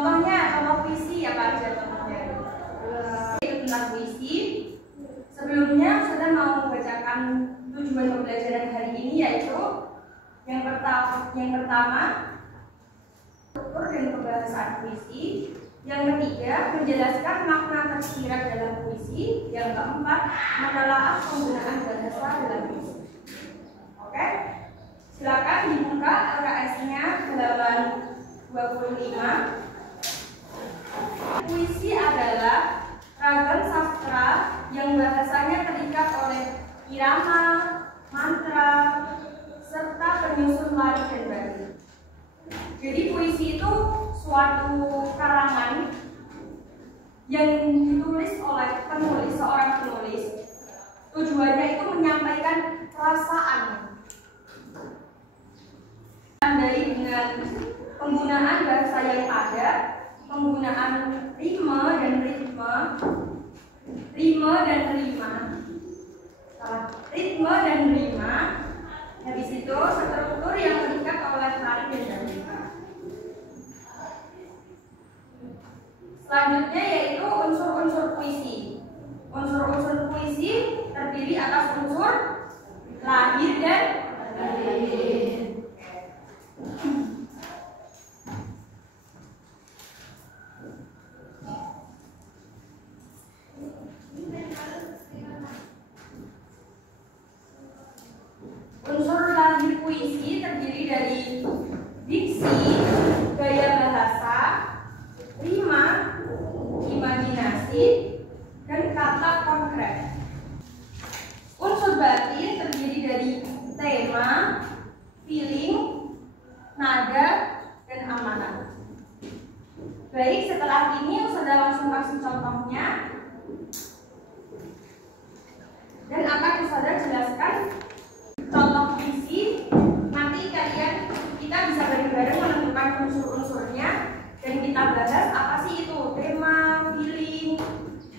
Contohnya, contoh puisi apa aja contohnya? Tentang puisi. Sebelumnya saya mau membacakan tujuan pembelajaran hari ini, yaitu yang pertama struktur dan pembahasan puisi. Yang ketiga, menjelaskan makna tersirat dalam puisi. Yang keempat, menelaah penggunaan bahasa dalam puisi. Oke, silakan dibuka LKS-nya halaman 25. Puisi adalah ragam sastra yang bahasanya terikat oleh irama, mantra, serta penyusun lain dan baru. Jadi puisi itu suatu karangan yang ditulis oleh seorang penulis. Tujuannya itu menyampaikan perasaan. Ditandai dengan penggunaan bahasa yang padat, penggunaan rime dan ritme dan rima. Habis itu struktur yang terikat oleh tarik dan dinamika. Selanjutnya yaitu unsur-unsur puisi. Unsur-unsur puisi terdiri atas unsur lahir dan batin. Unsur lahir puisi terdiri dari diksi, gaya bahasa, rima, imajinasi, dan kata konkret. Unsur batin terdiri dari tema, feeling, nada, dan amanat. Baik, setelah ini sudah langsung kasih contohnya dan akan saya jelaskan contoh puisi. Nanti kita bisa bareng-bareng menentukan unsur-unsurnya dan kita bahas apa sih itu tema, feeling,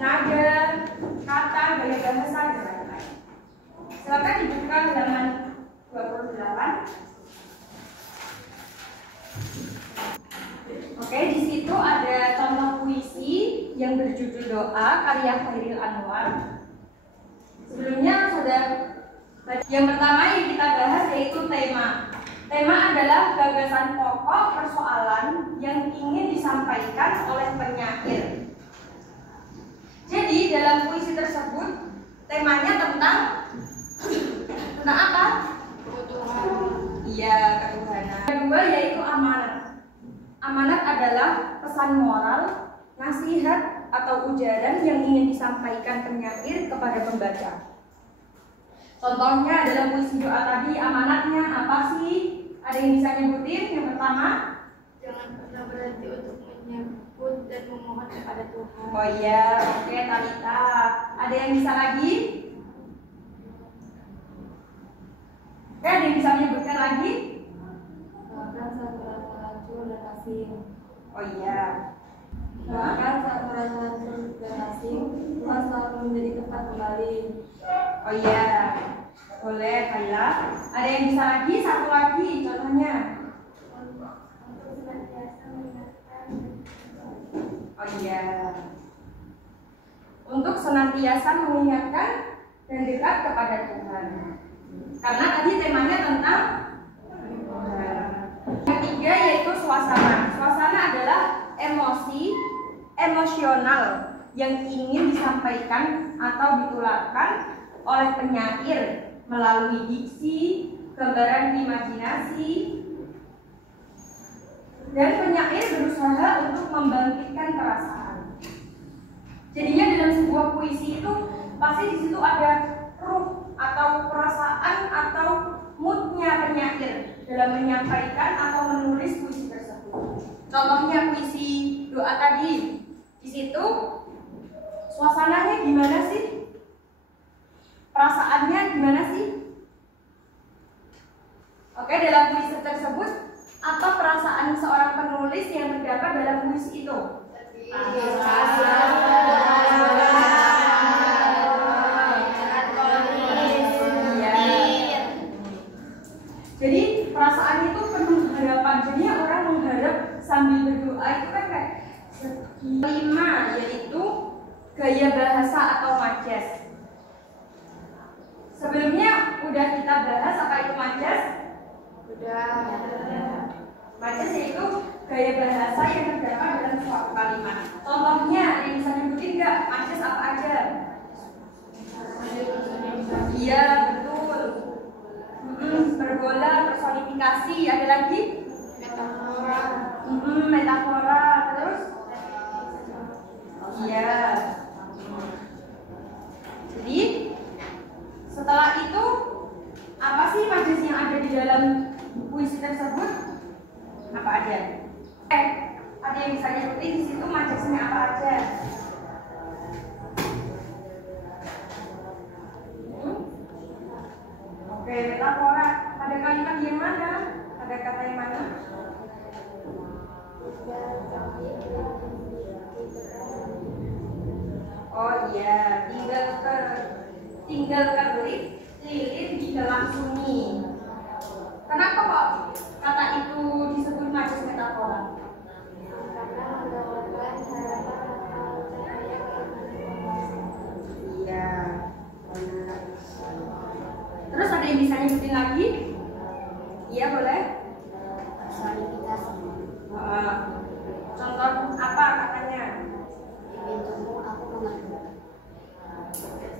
nada, kata, gaya bahasa, dan lain-lain. Silakan dibuka halaman 28. Oke, di situ ada contoh puisi yang berjudul Doa karya Khairil Anwar. Sebelumnya yang pertama yang kita bahas yaitu tema. Tema adalah gagasan pokok persoalan yang ingin disampaikan oleh penyair. Jadi dalam puisi tersebut temanya tentang apa? Ketuhanan. Iya, ketuhanan. Kedua yaitu amanat. Amanat adalah pesan moral, nasihat atau ujaran yang ingin disampaikan penyair kepada pembaca. Contohnya dalam puisi doa tadi, amanatnya apa sih? Ada yang bisa nyebutin? Yang pertama, jangan pernah berhenti untuk menyebut dan memohon kepada Tuhan. Oh iya, oke Talita. Ada yang bisa lagi? Oke, ada yang bisa menyebutkan lagi? Doakan satu rasa hancur dan asing. Oh iya. Doakan satu rasa hancur dan asing, Tuhan selalu menjadi tempat kembali. Oh iya. Boleh, Kaila. Ada yang bisa lagi? Satu lagi, contohnya. Oh iya. Untuk senantiasa mengingatkan dan dekat kepada Tuhan. Karena tadi temanya tentang ketiga yaitu suasana. Suasana adalah emosional yang ingin disampaikan atau ditularkan oleh penyair melalui diksi, gambaran imajinasi, dan penyair berusaha untuk membangkitkan perasaan. Jadinya dalam sebuah puisi itu pasti di situ ada ruh atau perasaan atau moodnya penyair dalam menyampaikan atau menulis puisi tersebut. Contohnya puisi doa tadi, di situ suasananya gimana sih? Perasaannya gimana sih? Oke, dalam puisi tersebut apa perasaan seorang penulis yang terdapat dalam puisi itu? Jadi perasaan itu penuh harapan. Jadi orang mengharap sambil berdoa itu kan kayak gaya bahasa atau majas. Sebelumnya udah kita bahas apa itu majas? Udah. Majas yaitu gaya bahasa yang terdapat dalam suatu kalimat. Contohnya, yang bisa nyebutin nggak? Majas apa aja? Iya, betul. Berbola, personifikasi, ada lagi? Metafora. Metafora, terus? Iya. Jadi setelah itu apa sih majas yang ada di dalam puisi tersebut? Apa aja? Ada yang bisa nyebutin di situ majasnya apa aja? Oke, metafora. Ada kalimat yang mana? Ada kata yang mana? Oh iya, tinggal kerlip, lilin dilangsungi. Kenapa kok kata itu disebut majas metafora? Iya. Terus ada yang bisa nyebutin lagi? Iya boleh. Personifikasi. Contoh apa katanya? Di pintumu aku mengetuk.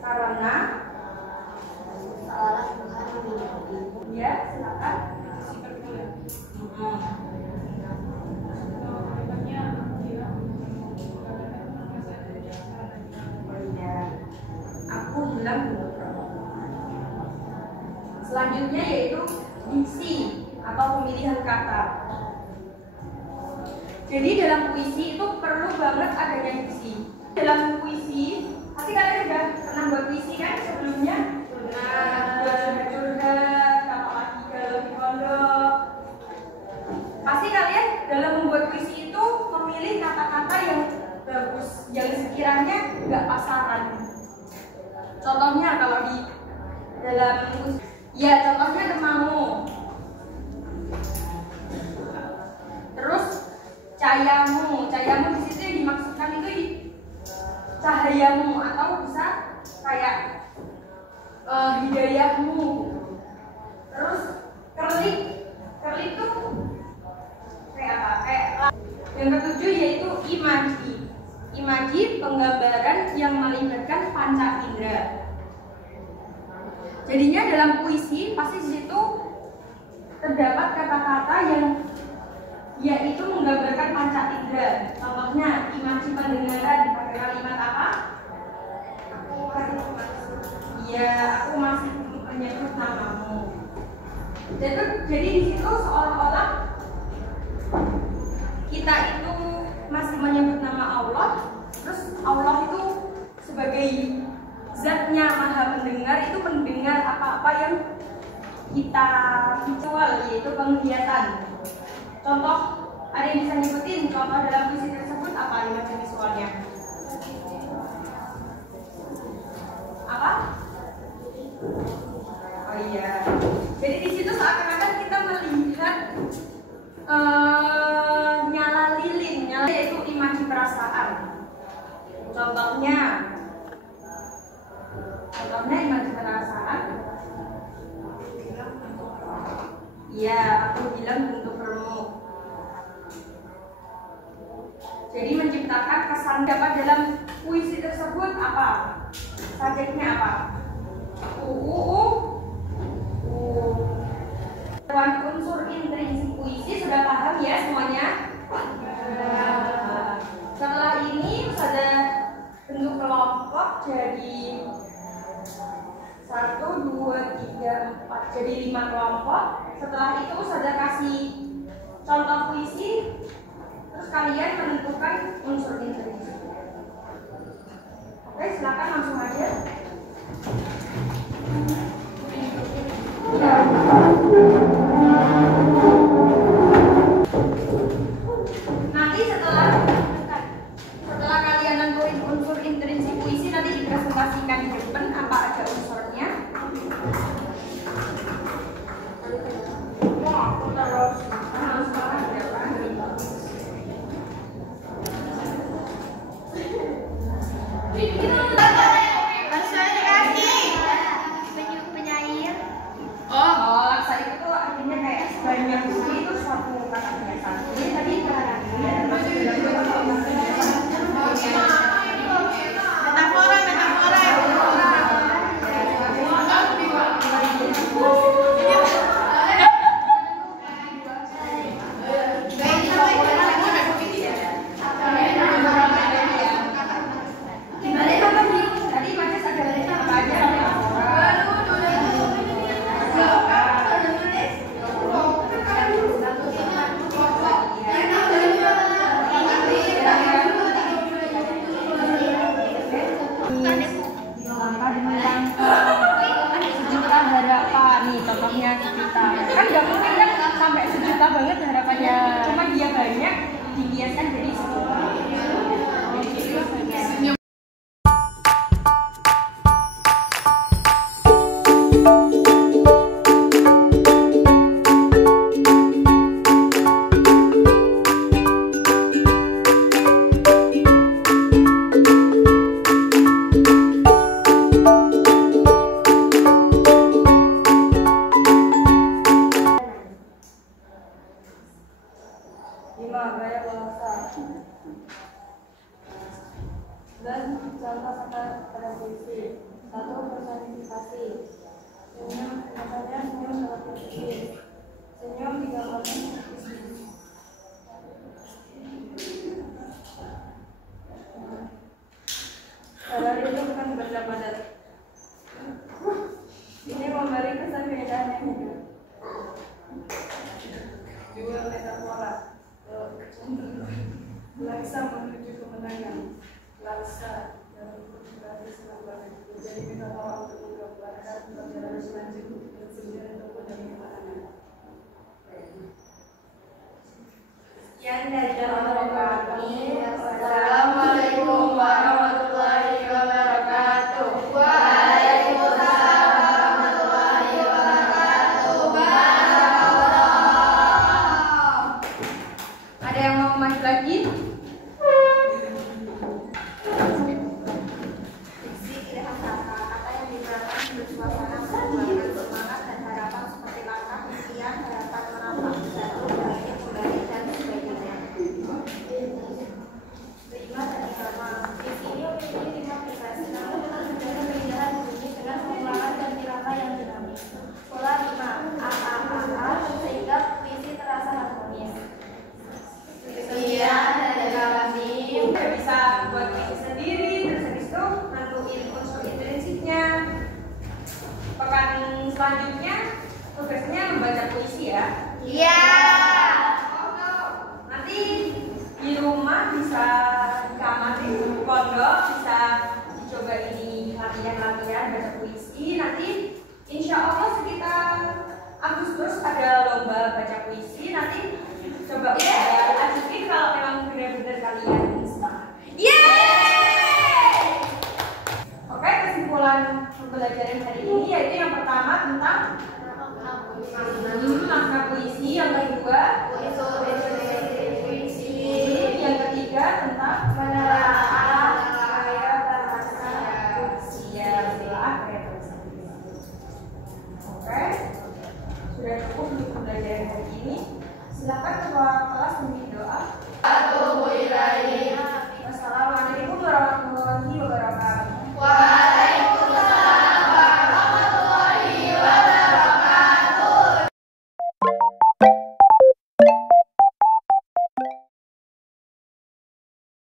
Karena Seolah Tuhan memiliki. ya silakan. Aku hilang bentuk roh. Selanjutnya yaitu diksi atau pemilihan kata. Jadi dalam puisi itu perlu banget adanya diksi. Dalam puisi, pasti kalian udah pernah buat puisi kan sebelumnya? Curhat, kata lagi galau di pondok. Pasti kalian dalam membuat puisi itu memilih kata-kata yang bagus, yang sekiranya nggak pasaran. Contohnya kalau di dalam ya contohnya temamu. Terus cahayamu di situ yang dimaksudkan itu cahayamu atau bisa kayak hidayahmu. Terus kerlik itu kayak apa? Kayak yang ketujuh yaitu imaji penggambaran yang melibatkan panca indera. Jadinya dalam puisi pasti di situ terdapat kata-kata yang yaitu menggambarkan panca indera. Contohnya imaji pendengaran pakai kalimat apa? Iya, aku masih menyebut namamu. Jadi di situ seolah-olah kita itu masih menyebut nama Allah, terus Allah itu sebagai zatnya maha mendengar, itu mendengar apa-apa yang kita visual, yaitu penglihatan. Contoh, ada yang bisa nyebutin contoh dalam puisi tersebut apa imajinasi visualnya? Apa? Oh iya. Jadi di situ seakan-akan kita melihat nyala lilin, yaitu imaji perasaan. Contohnya imaji perasaan. Iya, aku bilang bentuk remuk. Jadi menciptakan kesan dapat dalam puisi tersebut apa? Subjeknya apa? Unsur intrinsik puisi sudah paham ya semuanya? Setelah ini ada bentuk kelompok jadi 1, 2, 3, 4 jadi 5 kelompok. Setelah itu saya kasih contoh puisi, terus kalian menentukan unsur intrinsik. Oke, silakan langsung aja. Nanti setelah kalian nentuin unsur intrinsik puisi, nanti dipresentasikan di depan apa aja unsurnya. Terus dihiaskan jadi senyum. Gaya bahasa dan contoh-contoh pada puisi. 1. Personifikasi. Senyum, misalnya senyum sangat positif. Senyum 3 kali. Padahal itu bukan benda padat. Ini memberi kesan keindahan yang hidup. 2. Metafora. Laksa menuju kemenangan. Laksa dalam berarti senang banget. Menjadi metafora untuk menggambarkan perjalanan selanjutnya bersedia ataupun dari kemenangan. Sekian dari kami. Assalamualaikum warahmatullahi wabarakatuh. Waalaikumsalam warahmatullahi wabarakatuh. Ada yang mau maju lagi? Diksi ciri khas kata yang digunakan bersuasana menggambarkan semangat dan harapan seperti langkah, impian, harapan menapak, jatuh, bangkit, kembali, dan sebagainya. 5. Dan irama. Diksi ini memiliki 5 frekuensi, namun dengan menjaga keindahan bunyi dengan pengulangan dan irama yang dinamis. Pola 5. A sehingga puisi terasa harmonis. Sekian dari kami. Bisa buat puisi sendiri, terus habis itu nentuin unsur intrinsipnya. Pekan selanjutnya tugasnya membaca puisi ya. Iya. Nanti di rumah bisa di kamar di pondok bisa dicoba ini latihan baca puisi. Nanti insya Allah sekitar Agustus ada lomba baca puisi. Nanti coba ajuin kalau memang benar-benar kalian semangat. Oke, kesimpulan pembelajaran hari ini yaitu yang pertama tentang makna puisi, yang kedua puisi, yang ketiga tentang penerapan gaya bahasa puisi. Oke, sudah cukup untuk pembelajaran hari ini. Silakan ketua